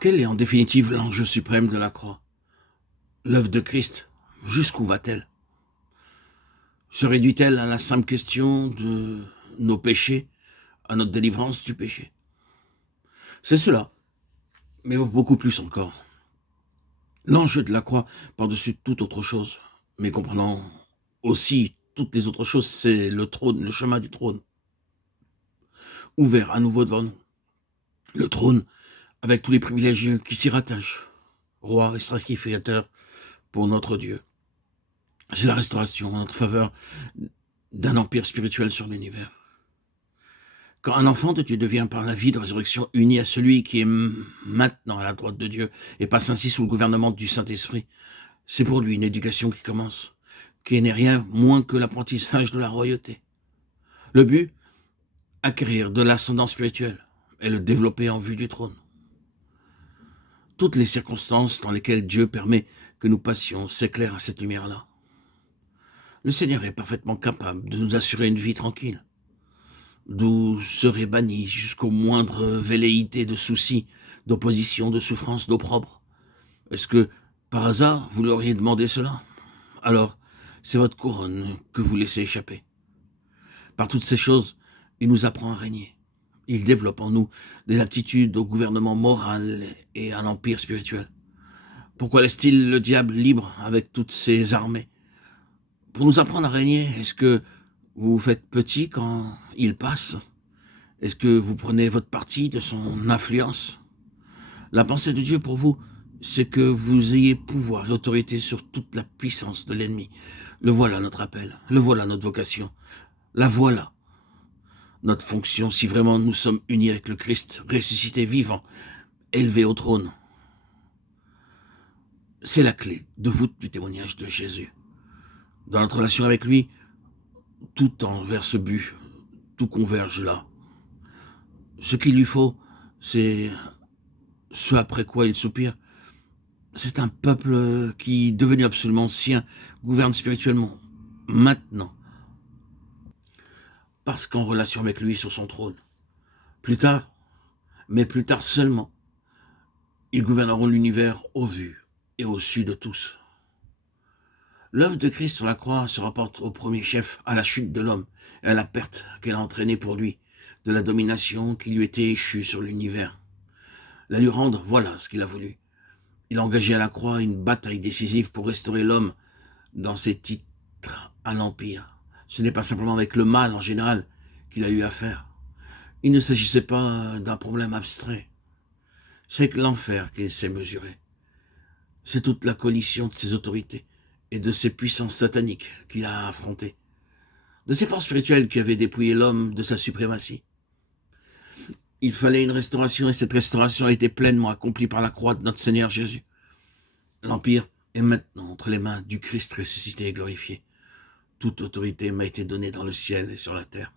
Quel est en définitive l'enjeu suprême de la croix? L'œuvre de Christ, jusqu'où va-t-elle? Se réduit-elle à la simple question de nos péchés, à notre délivrance du péché? C'est cela, mais beaucoup plus encore. L'enjeu de la croix, par-dessus toute autre chose, mais comprenant aussi toutes les autres choses, c'est le trône, le chemin du trône, ouvert à nouveau devant nous. Le trône, avec tous les privilèges qui s'y rattachent, roi et sacrificateur pour notre Dieu. C'est la restauration en notre faveur d'un empire spirituel sur l'univers. Quand un enfant de Dieu devient par la vie de résurrection uni à celui qui est maintenant à la droite de Dieu et passe ainsi sous le gouvernement du Saint-Esprit, c'est pour lui une éducation qui commence, qui n'est rien moins que l'apprentissage de la royauté. Le but, acquérir de l'ascendant spirituel et le développer en vue du trône. Toutes les circonstances dans lesquelles Dieu permet que nous passions s'éclairent à cette lumière-là. Le Seigneur est parfaitement capable de nous assurer une vie tranquille, d'où serait banni jusqu'aux moindres velléités de soucis, d'opposition, de souffrance, d'opprobre. Est-ce que, par hasard, vous lui auriez demandé cela? Alors, c'est votre couronne que vous laissez échapper. Par toutes ces choses, il nous apprend à régner. Il développe en nous des aptitudes au gouvernement moral et à l'empire spirituel. Pourquoi laisse-t-il le diable libre avec toutes ses armées? Pour nous apprendre à régner, est-ce que vous vous faites petit quand il passe? Est-ce que vous prenez votre parti de son influence? La pensée de Dieu pour vous, c'est que vous ayez pouvoir et autorité sur toute la puissance de l'ennemi. Le voilà notre appel, le voilà notre vocation, la voilà notre fonction si vraiment nous sommes unis avec le Christ, ressuscité vivant, élevé au trône. C'est la clé de voûte du témoignage de Jésus. Dans notre relation avec lui, tout tend vers ce but, tout converge là. Ce qu'il lui faut, c'est ce après quoi il soupire. C'est un peuple qui, devenu absolument sien, gouverne spirituellement, maintenant, parce qu'en relation avec lui sur son trône. Plus tard, mais plus tard seulement, ils gouverneront l'univers au vu et au su de tous. L'œuvre de Christ sur la croix se rapporte au premier chef, à la chute de l'homme et à la perte qu'elle a entraînée pour lui, de la domination qui lui était échue sur l'univers. La lui rendre, voilà ce qu'il a voulu. Il a engagé à la croix une bataille décisive pour restaurer l'homme dans ses titres à l'Empire. Ce n'est pas simplement avec le mal en général qu'il a eu affaire. Il ne s'agissait pas d'un problème abstrait. C'est avec l'enfer qu'il s'est mesuré. C'est toute la coalition de ses autorités et de ses puissances sataniques qu'il a affrontées, de ses forces spirituelles qui avaient dépouillé l'homme de sa suprématie. Il fallait une restauration et cette restauration a été pleinement accomplie par la croix de notre Seigneur Jésus. L'Empire est maintenant entre les mains du Christ ressuscité et glorifié. Toute autorité m'a été donnée dans le ciel et sur la terre.